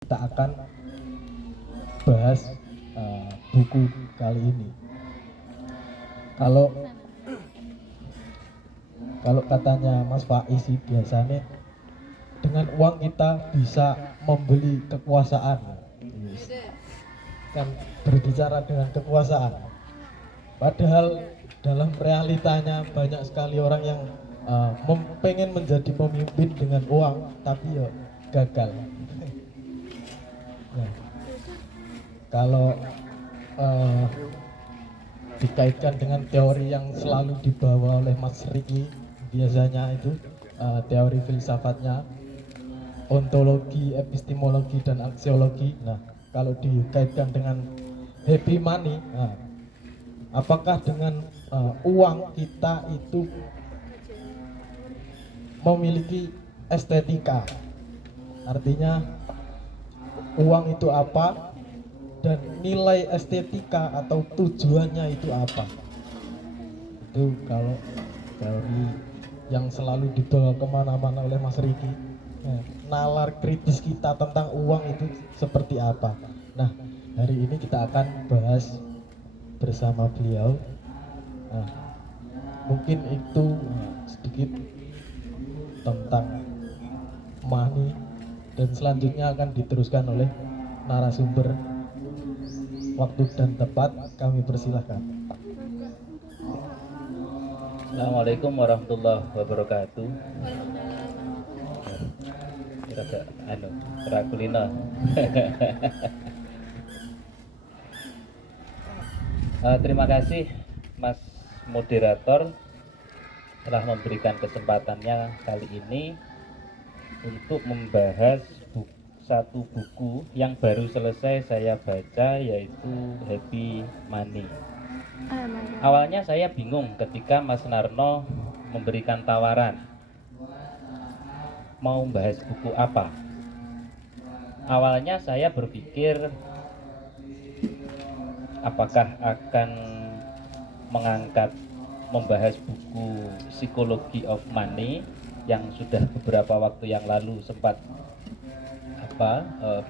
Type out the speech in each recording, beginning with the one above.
kita akan bahas buku kali ini. Kalau kalau katanya Mas Faiz sih biasanya dengan uang kita bisa membeli kekuasaan. Yes. Kan berbicara dengan kekuasaan. Padahal dalam realitanya banyak sekali orang yang pengen menjadi pemimpin dengan uang, tapi ya gagal. Nah, kalau dikaitkan dengan teori yang selalu dibawa oleh Mas Riki, biasanya itu teori filsafatnya, ontologi, epistemologi, dan aksiologi. Nah, kalau dikaitkan dengan happy money, nah, apakah dengan uang kita itu memiliki estetika? Artinya uang itu apa dan nilai estetika atau tujuannya itu apa? Itu kalau teori yang selalu dibawa kemana-mana oleh Mas Riki. Nah, nalar kritis kita tentang uang itu seperti apa? Nah, hari ini kita akan bahas bersama beliau. Nah, mungkin itu sedikit tentang money, dan selanjutnya akan diteruskan oleh narasumber. Waktu dan tempat kami persilahkan. Assalamualaikum warahmatullahi wabarakatuh. Rada kulino. Terima kasih Mas moderator telah memberikan kesempatannya kali ini untuk membahas satu buku yang baru selesai saya baca, yaitu Happy Money. Awalnya saya bingung ketika Mas Narno memberikan tawaran mau bahas buku apa. Awalnya saya berpikir apakah akan membahas buku Psychology of Money yang sudah beberapa waktu yang lalu sempat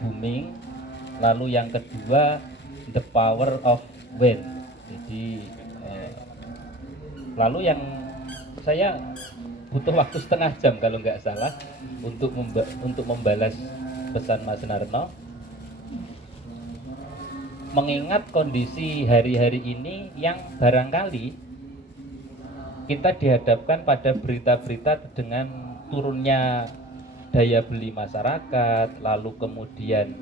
booming. Lalu yang kedua, The Power of When. Jadi lalu yang saya butuh waktu setengah jam kalau nggak salah untuk membalas pesan Mas Narno, mengingat kondisi hari-hari ini yang barangkali kita dihadapkan pada berita-berita dengan turunnya daya beli masyarakat, lalu kemudian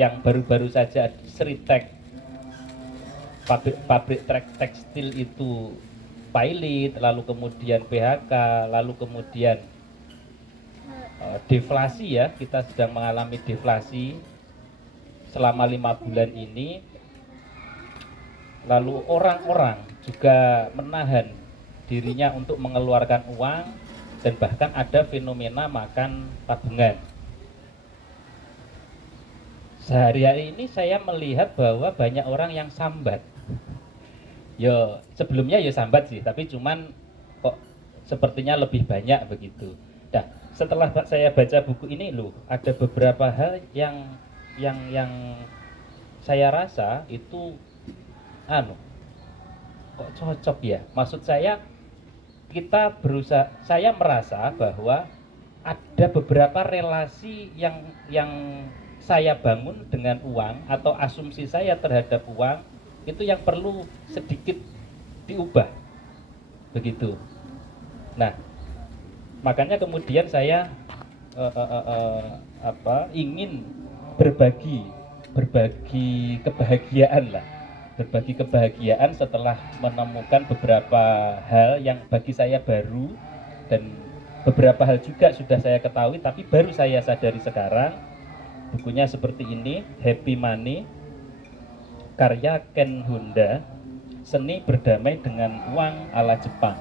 yang baru-baru saja Sritek, pabrik tekstil itu pilot, lalu kemudian PHK, lalu kemudian deflasi ya, kita sedang mengalami deflasi selama 5 bulan ini. Lalu orang-orang juga menahan dirinya untuk mengeluarkan uang, dan bahkan ada fenomena makan tabungan. Sehari-hari ini saya melihat bahwa banyak orang yang sambat. Ya sebelumnya ya sambat sih, tapi cuman kok sepertinya lebih banyak begitu. Nah, setelah saya baca buku ini loh, ada beberapa hal yang saya rasa itu kok cocok ya. Maksud saya, saya merasa bahwa ada beberapa relasi yang saya bangun dengan uang, atau asumsi saya terhadap uang itu yang perlu sedikit diubah begitu. Nah, makanya kemudian saya ingin berbagi kebahagiaan lah, berbagi kebahagiaan setelah menemukan beberapa hal yang bagi saya baru, dan beberapa hal juga sudah saya ketahui tapi baru saya sadari sekarang. Bukunya seperti ini, Happy Money, karya Ken Honda, Seni Berdamai dengan Uang ala Jepang.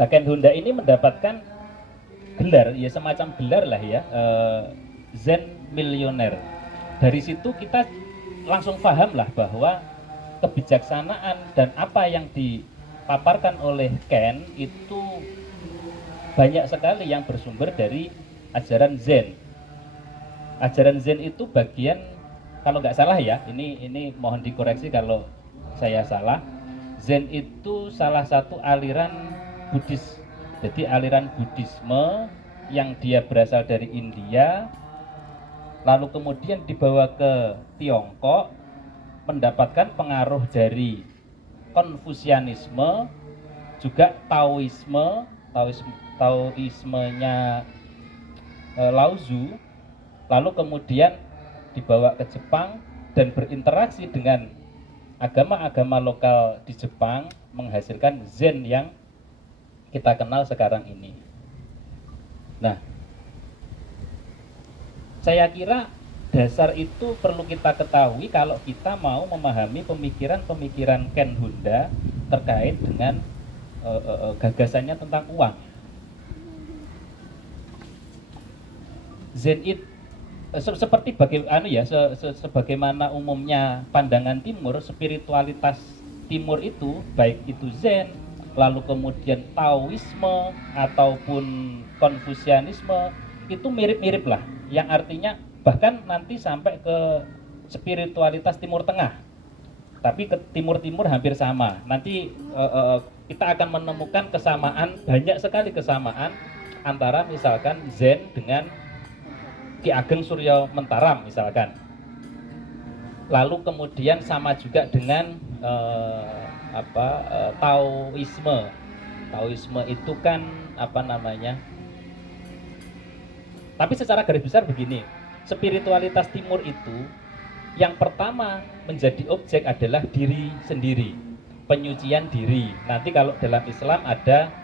Nah, Ken Honda ini mendapatkan gelar, ya semacam gelar lah ya, Zen Millionaire. Dari situ kita langsung paham lah bahwa kebijaksanaan dan apa yang dipaparkan oleh Ken itu banyak sekali yang bersumber dari ajaran Zen. Ajaran Zen itu bagian, kalau nggak salah ya, ini mohon dikoreksi kalau saya salah. Zen itu salah satu aliran Buddhis. Jadi aliran Buddhisme yang dia berasal dari India, lalu kemudian dibawa ke Tiongkok, mendapatkan pengaruh dari Konfusianisme, juga Taoismenya Lao Tzu, lalu kemudian dibawa ke Jepang dan berinteraksi dengan agama-agama lokal di Jepang, menghasilkan Zen yang kita kenal sekarang ini. Nah, saya kira dasar itu perlu kita ketahui kalau kita mau memahami pemikiran-pemikiran Ken Honda terkait dengan gagasannya tentang uang. Zen itu seperti sebagaimana umumnya pandangan Timur, spiritualitas Timur itu baik itu Zen, lalu kemudian Taoisme ataupun Konfusianisme itu mirip-mirip lah, yang artinya bahkan nanti sampai ke spiritualitas Timur Tengah, tapi ke Timur-Timur hampir sama. Nanti kita akan menemukan kesamaan, banyak sekali kesamaan antara misalkan Zen dengan Ki Ageng Suryo Mentaram misalkan. Lalu kemudian sama juga dengan Taoisme. Taoisme itu kan tapi secara garis besar begini, spiritualitas Timur itu yang pertama menjadi objek adalah diri sendiri, penyucian diri. Nanti kalau dalam Islam ada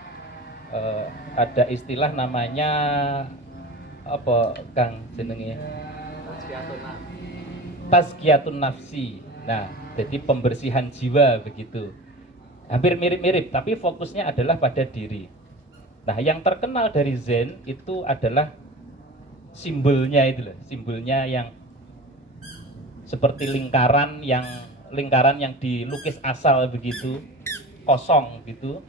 istilah namanya apa Kang jenenge? Tazkiyatun nafsi. Nah, jadi pembersihan jiwa begitu. Hampir mirip-mirip, tapi fokusnya adalah pada diri. Nah, yang terkenal dari Zen itu adalah simbolnya itu loh, simbolnya yang seperti lingkaran yang dilukis asal begitu, kosong gitu.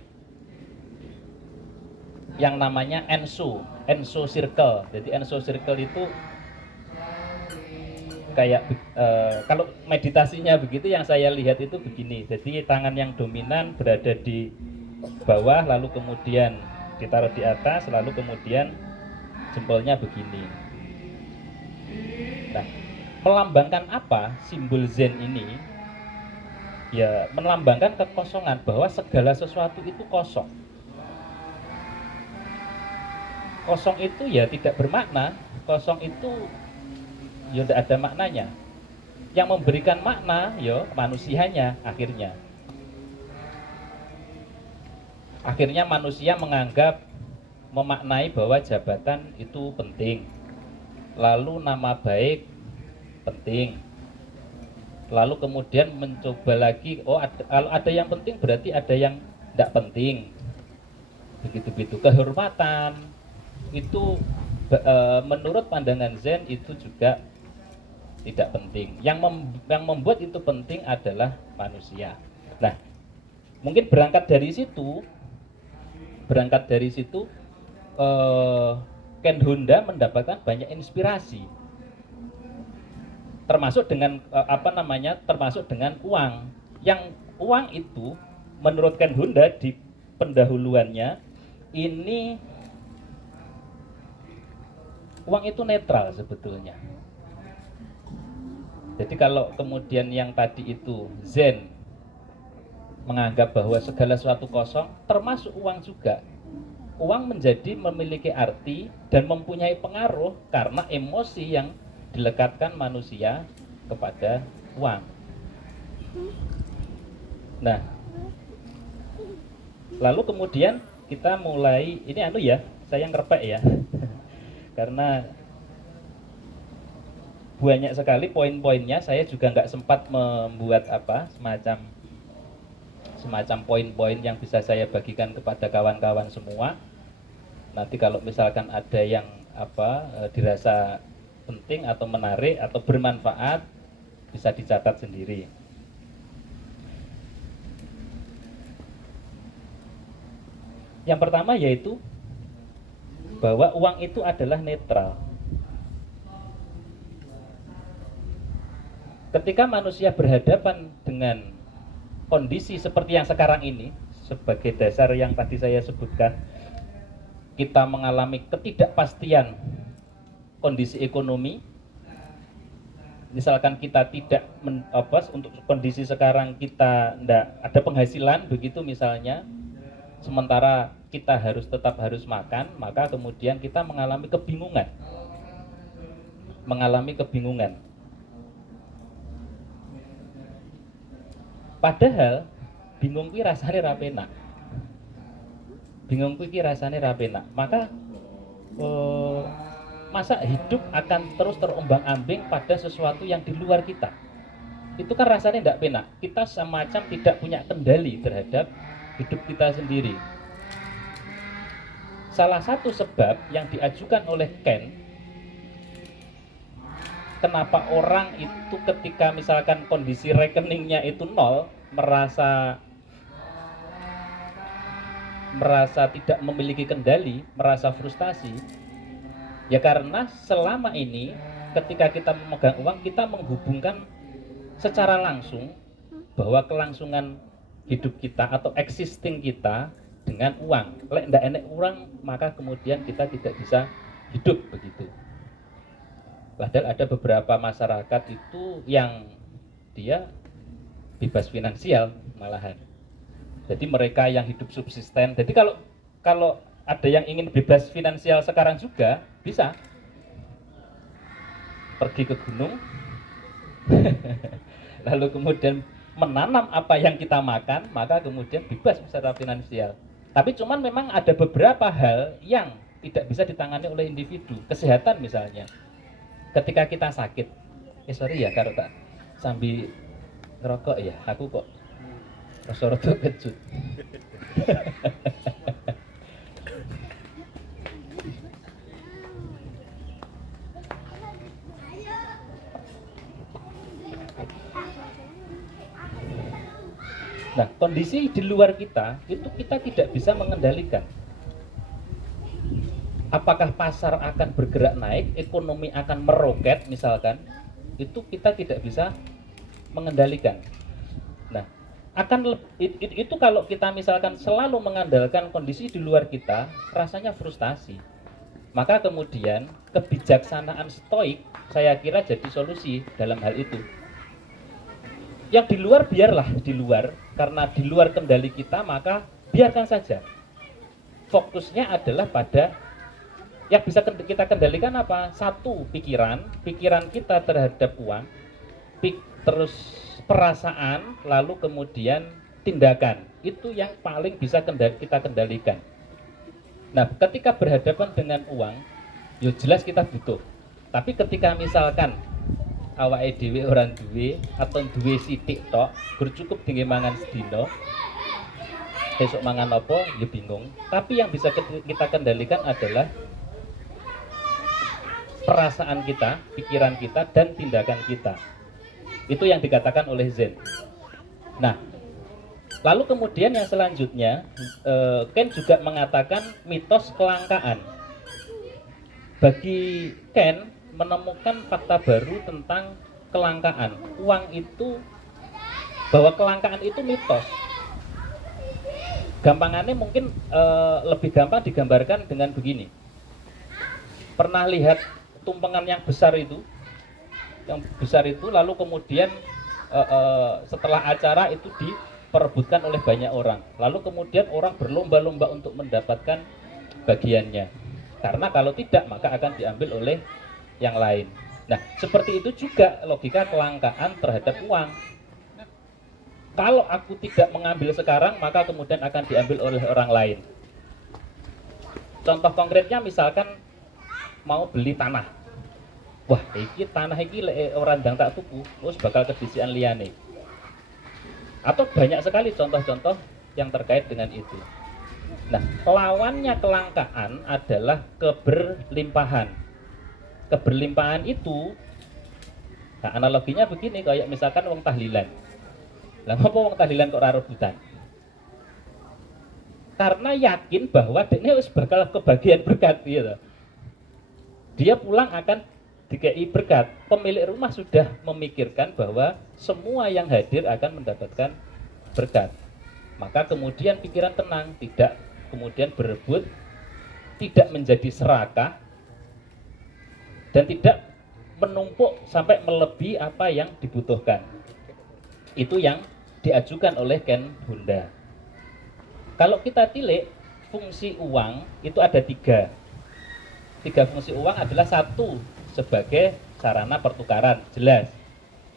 Yang namanya Enso Circle. Jadi Enso Circle itu kayak kalau meditasinya begitu, yang saya lihat itu begini. Jadi tangan yang dominan berada di bawah, lalu kemudian ditaruh di atas, lalu kemudian jempolnya begini. Nah, melambangkan apa simbol Zen ini? Ya, melambangkan kekosongan, bahwa segala sesuatu itu kosong. Kosong itu ya tidak bermakna, kosong itu ya tidak ada maknanya. Yang memberikan makna ya manusianya akhirnya. Akhirnya manusia menganggap, memaknai bahwa jabatan itu penting, lalu nama baik penting, lalu kemudian mencoba lagi, kalau ada yang penting berarti ada yang tidak penting, begitu-begitu. Kehormatan itu menurut pandangan Zen itu juga tidak penting. Yang membuat itu penting adalah manusia. Nah, mungkin berangkat dari situ Ken Honda mendapatkan banyak inspirasi, termasuk dengan termasuk dengan uang. Yang uang itu menurut Ken Honda di pendahuluannya ini, uang itu netral sebetulnya. Jadi kalau kemudian yang tadi itu Zen menganggap bahwa segala sesuatu kosong, termasuk uang juga. Uang memiliki arti dan mempunyai pengaruh karena emosi yang dilekatkan manusia kepada uang. Nah, lalu kemudian kita mulai, ini saya ngerepek ya. Karena banyak sekali poin-poinnya, saya juga nggak sempat membuat semacam poin-poin yang bisa saya bagikan kepada kawan-kawan semua. Nanti kalau misalkan ada yang dirasa penting atau menarik atau bermanfaat, bisa dicatat sendiri. Yang pertama yaitu bahwa uang itu adalah netral. Ketika manusia berhadapan dengan kondisi seperti yang sekarang ini, sebagai dasar yang tadi saya sebutkan, kita mengalami ketidakpastian kondisi ekonomi. Misalkan kita tidak untuk kondisi sekarang kita tidak ada penghasilan begitu misalnya, sementara kita tetap harus makan, maka kemudian kita mengalami kebingungan. Padahal bingung kuwi rasane ra penak. Maka masa hidup akan terus terombang-ambing pada sesuatu yang di luar kita. Itu kan rasanya tidak penak. Kita semacam tidak punya kendali terhadap hidup kita sendiri. Salah satu sebab yang diajukan oleh Ken, kenapa orang itu ketika misalkan kondisi rekeningnya itu nol, merasa tidak memiliki kendali, merasa frustasi, ya karena selama ini ketika kita memegang uang, kita menghubungkan secara langsung bahwa kelangsungan hidup kita atau existing kita dengan uang. Lek ndak enek uang, maka kemudian kita tidak bisa hidup begitu. Padahal ada beberapa masyarakat itu yang dia bebas finansial malahan. Jadi mereka yang hidup subsisten. Jadi kalau ada yang ingin bebas finansial sekarang juga bisa pergi ke gunung, lalu kemudian menanam apa yang kita makan, maka kemudian bebas secara finansial. Tapi cuman memang ada beberapa hal yang tidak bisa ditangani oleh individu. Kesehatan misalnya, ketika kita sakit, sorry ya kalau tak sambil ngerokok ya, aku kok rasa-rasa kejut. Nah, kondisi di luar kita itu kita tidak bisa mengendalikan. Apakah pasar akan bergerak naik, ekonomi akan meroket misalkan, itu kita tidak bisa mengendalikan. Nah, itu kalau kita misalkan selalu mengandalkan kondisi di luar kita, rasanya frustasi. Maka kemudian kebijaksanaan stoik saya kira jadi solusi dalam hal itu. Yang di luar biarlah di luar, karena di luar kendali kita, maka biarkan saja. Fokusnya adalah pada yang bisa kita kendalikan apa? Satu, pikiran kita terhadap uang, terus perasaan, lalu kemudian tindakan. Itu yang paling bisa kita kendalikan. Nah, ketika berhadapan dengan uang, ya jelas kita butuh. Tapi ketika misalkan awake dhewe orang duwe atau duwe sithik tok, bercukup tinggi mangan sedina, besok mangan apa ya bingung. Tapi yang bisa kita kendalikan adalah perasaan kita, pikiran kita, dan tindakan kita. Itu yang dikatakan oleh Zen. Nah, lalu kemudian yang selanjutnya, Ken juga mengatakan mitos kelangkaan. Bagi Ken, menemukan fakta baru tentang kelangkaan. Uang itu, bahwa kelangkaan itu mitos. Gampangannya mungkin lebih gampang digambarkan dengan begini. Pernah lihat tumpengan yang besar itu? Yang besar itu lalu kemudian setelah acara itu diperebutkan oleh banyak orang, lalu kemudian orang berlomba-lomba untuk mendapatkan bagiannya, karena kalau tidak maka akan diambil oleh yang lain. Nah, seperti itu juga logika kelangkaan terhadap uang. Kalau aku tidak mengambil sekarang maka kemudian akan diambil oleh orang lain. Contoh konkretnya misalkan mau beli tanah. Wah, iki tanah iki orang ndang tak tuku, wis bakal kedisian liyane. Atau banyak sekali contoh-contoh yang terkait dengan itu. Nah, lawannya kelangkaan adalah keberlimpahan. Keberlimpahan itu, nah analoginya begini, kayak misalkan wong tahlilan. Lah ngapa wong tahlilan kok ora rebutan? karena yakin bahwa dia harus bakal kebagian berkat gitu. Dia pulang akan dikei berkat. Pemilik rumah sudah memikirkan bahwa semua yang hadir akan mendapatkan berkat. Maka kemudian pikiran tenang, tidak kemudian berebut, tidak menjadi serakah, dan tidak menumpuk sampai melebihi apa yang dibutuhkan. Itu yang diajukan oleh Ken Honda. Kalau kita tilik, fungsi uang itu ada tiga. Tiga fungsi uang adalah satu sebagai sarana pertukaran, jelas.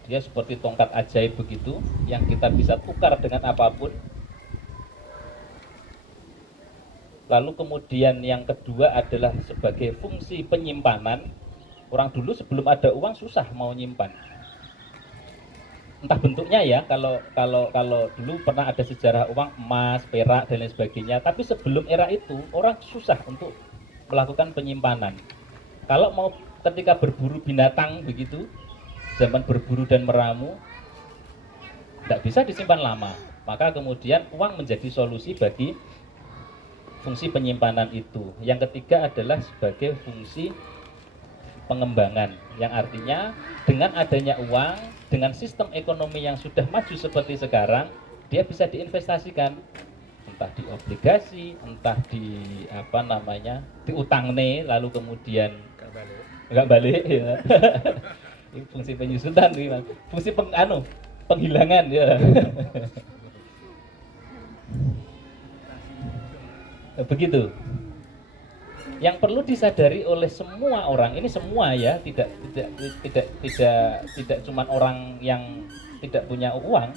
Dia seperti tongkat ajaib begitu, yang kita bisa tukar dengan apapun. Lalu kemudian yang kedua adalah sebagai fungsi penyimpanan. Orang dulu sebelum ada uang susah mau nyimpan. Entah bentuknya ya, kalau dulu pernah ada sejarah uang emas, perak dan lain sebagainya. Tapi sebelum era itu orang susah untuk melakukan penyimpanan. Kalau mau ketika berburu binatang begitu, zaman berburu dan meramu, tidak bisa disimpan lama. Maka kemudian uang menjadi solusi bagi fungsi penyimpanan itu. Yang ketiga adalah sebagai fungsi pengembangan, yang artinya dengan adanya uang, dengan sistem ekonomi yang sudah maju seperti sekarang, dia bisa diinvestasikan, entah di obligasi, entah di apa namanya, diutangne, lalu kemudian nggak balik ya. Ini fungsi penyusutan, fungsi penghilangan ya. Begitu. Yang perlu disadari oleh semua orang, ini semua ya, tidak cuma orang yang tidak punya uang,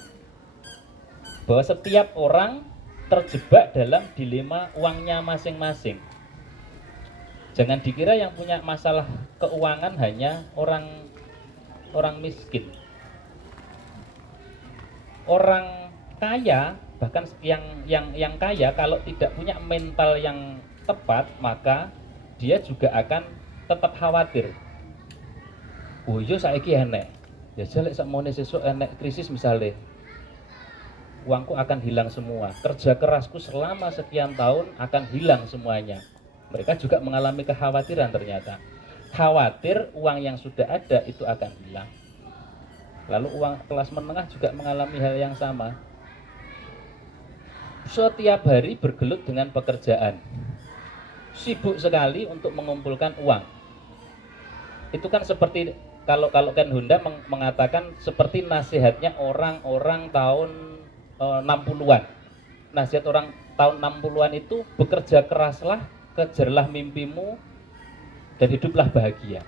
bahwa setiap orang terjebak dalam dilema uangnya masing-masing. Jangan dikira yang punya masalah keuangan hanya orang miskin. Orang kaya, bahkan yang kaya, kalau tidak punya mental yang tepat, maka dia juga akan tetap khawatir. Oh iya saiki enek. Ya jelek sakmene sesuk enek krisis misalnya. Uangku akan hilang semua. Kerja kerasku selama sekian tahun akan hilang semuanya. Mereka juga mengalami kekhawatiran ternyata. Khawatir uang yang sudah ada itu akan hilang. Lalu uang kelas menengah juga mengalami hal yang sama. Setiap hari bergelut dengan pekerjaan. Sibuk sekali untuk mengumpulkan uang. Itu kan seperti kalau Ken Honda mengatakan seperti nasihatnya orang-orang tahun 60-an. Nasihat orang tahun 60-an itu, bekerja keraslah, kejarlah mimpimu, dan hiduplah bahagia.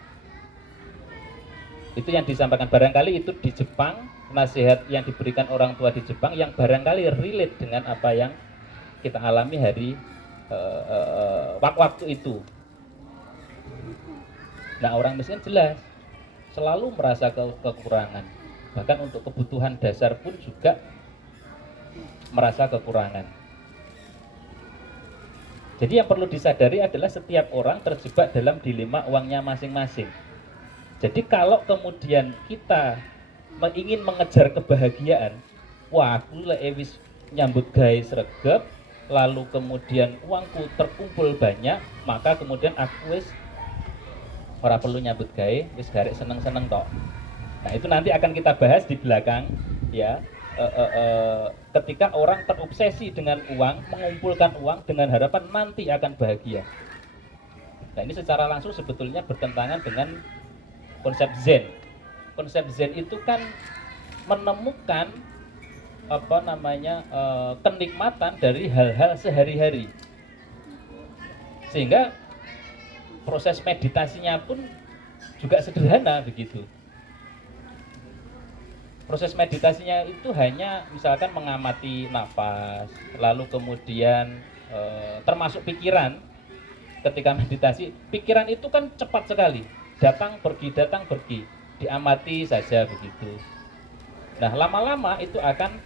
Itu yang disampaikan, barangkali itu di Jepang, nasihat yang diberikan orang tua di Jepang yang barangkali relate dengan apa yang kita alami hari waktu itu. Nah, orang miskin jelas selalu merasa kekurangan, bahkan untuk kebutuhan dasar pun juga merasa kekurangan. Jadi yang perlu disadari adalah setiap orang terjebak dalam dilema uangnya masing-masing. Jadi kalau kemudian kita ingin mengejar kebahagiaan, wah aku wis nyambut gawe sregep, lalu kemudian uangku terkumpul banyak, maka kemudian aku wis ora perlu nyambut gawe, wis garek seneng-seneng tok. Nah, itu nanti akan kita bahas di belakang ya. Ketika orang terobsesi dengan uang, mengumpulkan uang dengan harapan nanti akan bahagia. Nah, ini secara langsung sebetulnya bertentangan dengan konsep Zen. Konsep Zen itu kan menemukan kenikmatan dari hal-hal sehari-hari, sehingga proses meditasinya pun juga sederhana begitu. Proses meditasinya itu hanya misalkan mengamati nafas, lalu kemudian termasuk pikiran. Ketika meditasi, pikiran itu kan cepat sekali, datang pergi, diamati saja begitu. Nah, lama-lama itu akan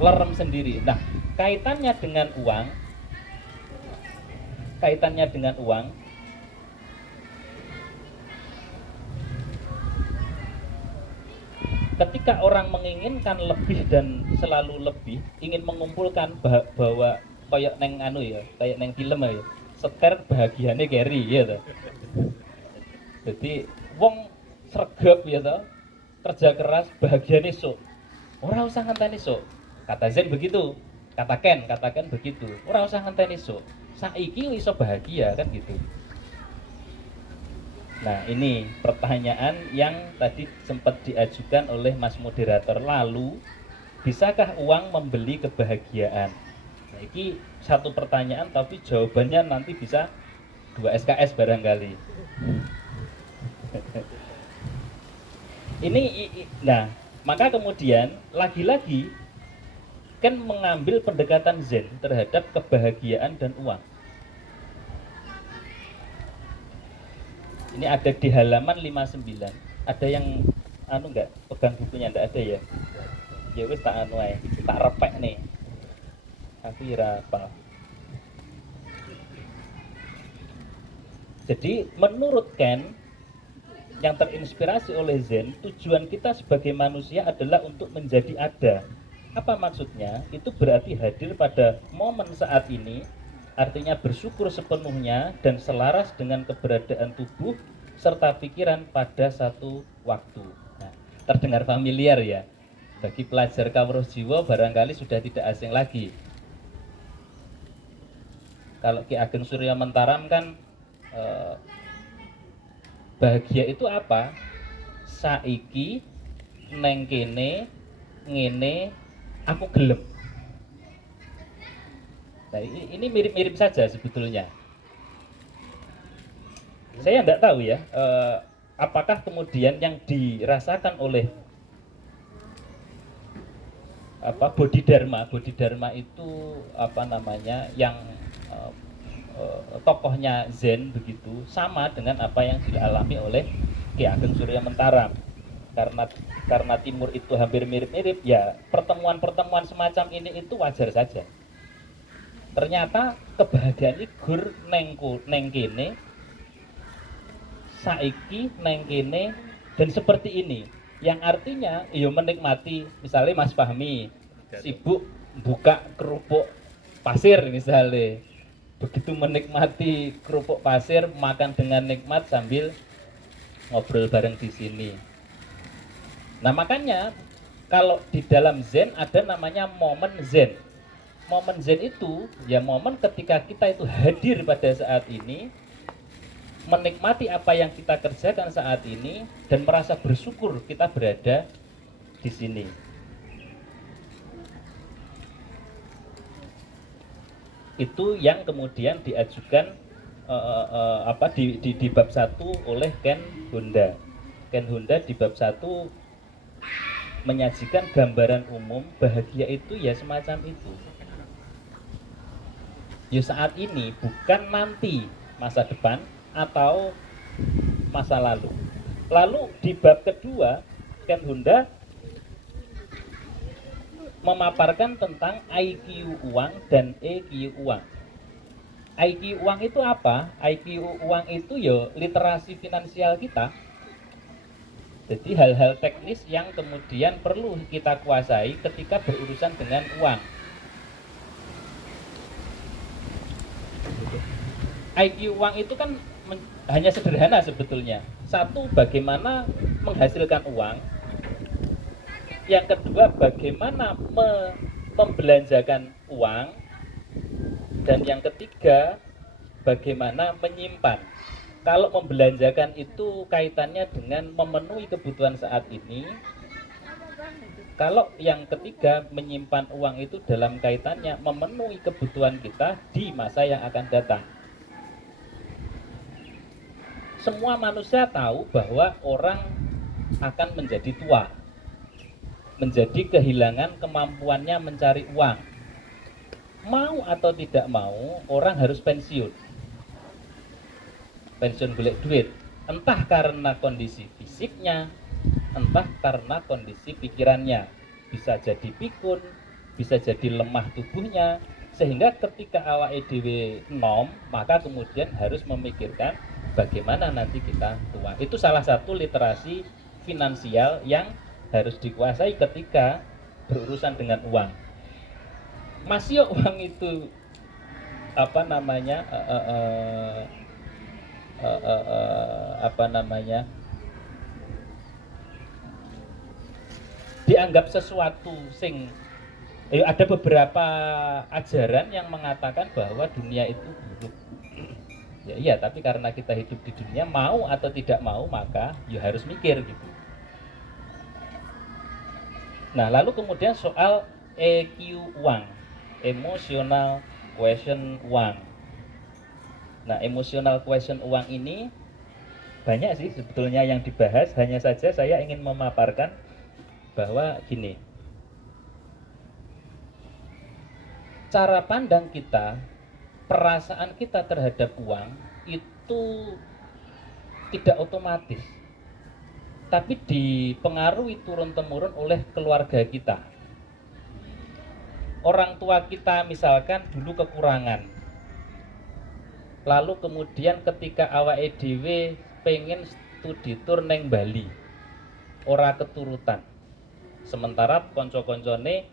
lerem sendiri. Nah, kaitannya dengan uang, ketika ketika orang menginginkan lebih dan selalu lebih, ingin mengumpulkan bahwa kayak neng anu ya, kayak neng film ya, seker bahagiane carry ya toh. Jadi wong sregep ya toh, kerja keras bahagiane sok. Ora usah ngenteni sok. Kata Zen begitu, katakan begitu. Ora usah ngenteni sok. Saiki iso bahagia kan gitu. Nah, ini pertanyaan yang tadi sempat diajukan oleh Mas moderator. Lalu, bisakah uang membeli kebahagiaan? Nah, ini satu pertanyaan tapi jawabannya nanti bisa 2 SKS barangkali. Nah, maka kemudian lagi-lagi kan mengambil pendekatan Zen terhadap kebahagiaan dan uang. Ini ada di halaman 59. Ada yang anu enggak pegang bukunya, enggak ada ya? Ya wis tak anu ae, tak repek nih. Aku ora apa. Jadi menurut Ken yang terinspirasi oleh Zen, tujuan kita sebagai manusia adalah untuk menjadi ada. Apa maksudnya? Itu berarti hadir pada momen saat ini, artinya bersyukur sepenuhnya dan selaras dengan keberadaan tubuh serta pikiran pada satu waktu. Nah, terdengar familiar ya. Bagi pelajar Kawruh Jiwa barangkali sudah tidak asing lagi. Kalau Ki Ageng Surya Mentaram kan bahagia itu apa? Saiki neng kene ngene aku gelem. Nah, ini mirip-mirip saja sebetulnya. Saya tidak tahu ya, apakah kemudian yang dirasakan oleh Bodhidharma itu apa namanya yang tokohnya Zen begitu sama dengan apa yang dialami oleh Ki Ageng Surya Mentaram. Karena timur itu hampir mirip-mirip ya, pertemuan-pertemuan semacam ini itu wajar saja. Ternyata kebahagiaan ini gur neng kene saiki neng kene dan seperti ini, yang artinya yo menikmati. Misalnya Mas Fahmi sibuk buka kerupuk pasir misalnya, begitu menikmati kerupuk pasir, makan dengan nikmat sambil ngobrol bareng di sini. Nah, makanya kalau di dalam Zen ada namanya momen Zen. Momen Zen itu ya momen ketika kita itu hadir pada saat ini, menikmati apa yang kita kerjakan saat ini dan merasa bersyukur kita berada di sini. Itu yang kemudian diajukan di bab 1 oleh Ken Honda. Ken Honda di bab 1 menyajikan gambaran umum bahagia itu ya semacam itu. Ya saat ini, bukan nanti, masa depan atau masa lalu. Lalu di bab kedua Ken Honda memaparkan tentang IQ uang dan EQ uang. IQ uang itu apa? IQ uang itu ya literasi finansial kita. Jadi hal-hal teknis yang kemudian perlu kita kuasai ketika berurusan dengan uang. IQ uang itu kan hanya sederhana sebetulnya. Satu, bagaimana menghasilkan uang. Yang kedua, bagaimana membelanjakan uang. Dan yang ketiga, bagaimana menyimpan. Kalau membelanjakan itu kaitannya dengan memenuhi kebutuhan saat ini. Kalau yang ketiga, menyimpan uang itu dalam kaitannya memenuhi kebutuhan kita di masa yang akan datang. Semua manusia tahu bahwa orang akan menjadi tua, menjadi kehilangan kemampuannya mencari uang. Mau atau tidak mau, orang harus pensiun. Pensiun golek duit, entah karena kondisi fisiknya, entah karena kondisi pikirannya. Bisa jadi pikun, bisa jadi lemah tubuhnya, sehingga ketika awak dhewe nom, maka kemudian harus memikirkan bagaimana nanti kita tua. Itu salah satu literasi finansial yang harus dikuasai ketika berurusan dengan uang. Masih uang itu apa namanya apa namanya dianggap sesuatu sing ada beberapa ajaran yang mengatakan bahwa dunia itu buruk. Ya iya, tapi karena kita hidup di dunia, mau atau tidak mau maka ya harus mikir gitu. Nah, lalu kemudian soal EQ uang, emotional question uang. Nah, emotional question uang ini banyak sih sebetulnya yang dibahas, hanya saja saya ingin memaparkan bahwa gini, cara pandang kita, perasaan kita terhadap uang itu tidak otomatis, tapi dipengaruhi turun-temurun oleh keluarga kita. Orang tua kita misalkan dulu kekurangan, lalu kemudian ketika awake dhewe pengen studi tour neng Bali, ora keturutan. Sementara konco-koncone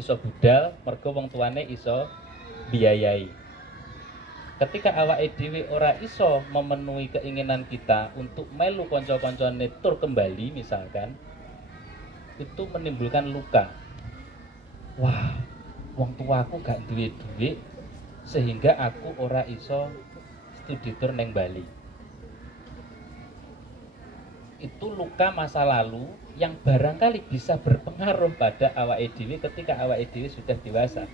iso budal mergo wong tuane iso biayai. Ketika awake dhewe ora iso memenuhi keinginan kita untuk melu konco-koncone tur kembali misalkan, itu menimbulkan luka. Wah, wong tuaku gak duwe duit sehingga aku ora iso studi tour neng Bali. Itu luka masa lalu yang barangkali bisa berpengaruh pada awake dhewe ketika awake dhewe sudah dewasa.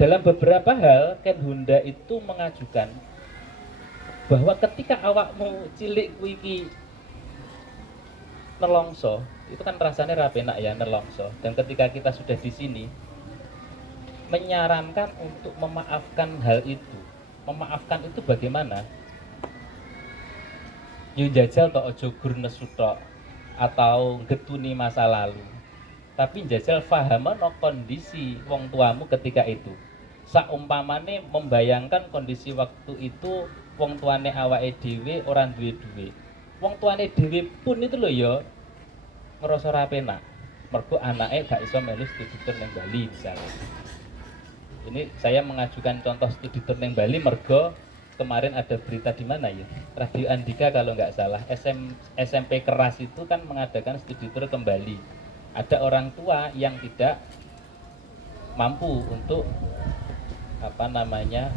Dalam beberapa hal, Ken Honda itu mengajukan bahwa ketika awakmu cilik kuwi nelongso, itu kan rasanya rapenak ya nelongso. Dan ketika kita sudah di sini, menyarankan untuk memaafkan hal itu. Memaafkan itu bagaimana? Yo jajal tok aja gur nesu tok atau getuni masa lalu. Tapi jajal fahamno kondisi wong tuamu ketika itu. Saumpamane membayangkan kondisi waktu itu wong tuane awake dhewe ora duwe duwe. Wong tuane dhewe pun itu lho ya ngerasa ra penak. Mergo anake gak iso melu studi tour ning Bali misalnya. Ini saya mengajukan contoh studi tour ning Bali mergo kemarin ada berita di mana ya? Radio Andika kalau nggak salah, SMP Keras itu kan mengadakan studi tour kembali. Ada orang tua yang tidak mampu untuk apa namanya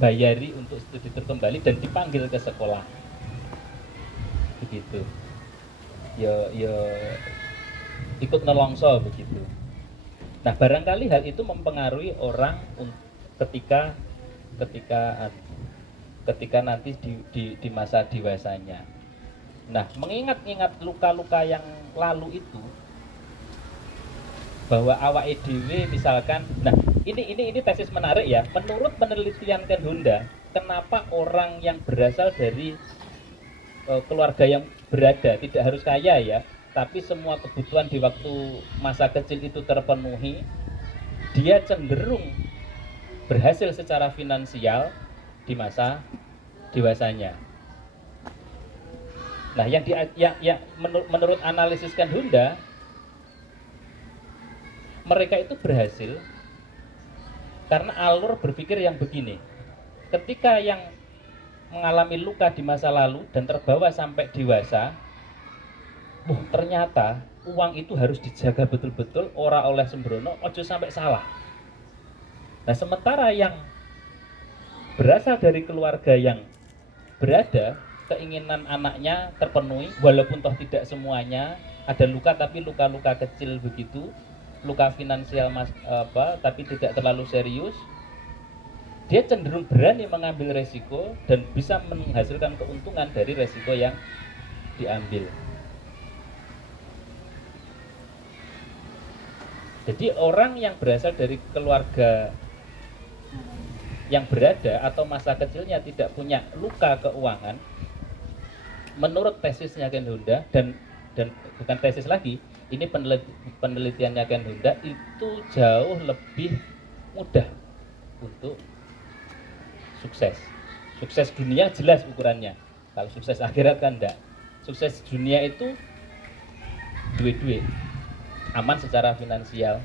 bayari untuk studi tour kembali dan dipanggil ke sekolah. Begitu. Ya ikut nelongso begitu. Nah, barangkali hal itu mempengaruhi orang ketika nanti di masa dewasanya. Nah, mengingat-ingat luka-luka yang lalu itu, bahwa awake dhewe misalkan, nah ini tesis menarik ya. Menurut penelitian Ken Honda, kenapa orang yang berasal dari keluarga yang berada, tidak harus kaya ya, tapi semua kebutuhan di waktu masa kecil itu terpenuhi, dia cenderung berhasil secara finansial di masa dewasanya. Nah, menurut analisis Ken Honda, mereka itu berhasil karena alur berpikir yang begini. Ketika yang mengalami luka di masa lalu dan terbawa sampai dewasa, ternyata uang itu harus dijaga betul-betul, ora oleh sembrono, ojo sampai salah. Nah, sementara yang berasal dari keluarga yang berada, keinginan anaknya terpenuhi, walaupun toh tidak semuanya, ada luka tapi luka-luka kecil begitu, luka finansial tapi tidak terlalu serius, dia cenderung berani mengambil resiko dan bisa menghasilkan keuntungan dari resiko yang diambil. Jadi orang yang berasal dari keluarga yang berada atau masa kecilnya tidak punya luka keuangan, menurut tesisnya Ken Honda dan bukan tesis lagi, ini penelitiannya Ken Honda, itu jauh lebih mudah untuk sukses. Sukses dunia jelas ukurannya. Kalau sukses akhirat kan enggak. Sukses dunia itu duit-duit, aman secara finansial,